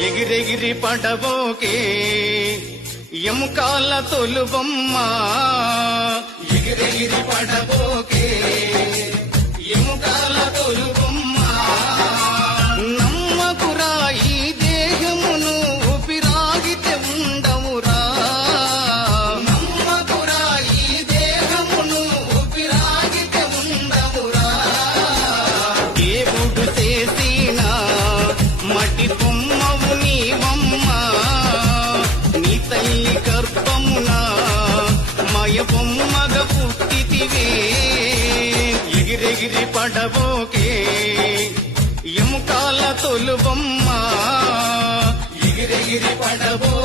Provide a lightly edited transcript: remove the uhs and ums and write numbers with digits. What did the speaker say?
ఎగిరెగిరి పడబోకే ఎముకాల తొలుబొమ్మ ఎగిరెగిరి పడబోకే ఎముకాల తొలుబొమ్మ నమ్మకురా ఈ దేహమును ఊపిరాగితే ఉండవురా నమ్మకురా ఈ దేహమును ఊపిరాగితే ఉండవురా దేవుడు చేసిన మట్టి బొమ్మవు నీవమ్మ నీ తల్లి గర్భమున మయ బొమ్మగ పుట్టితివే ఎగిరెగిరి పడబోకే ఎముకాల తొలుబొమ్మ ఎగిరెగిరి పడబో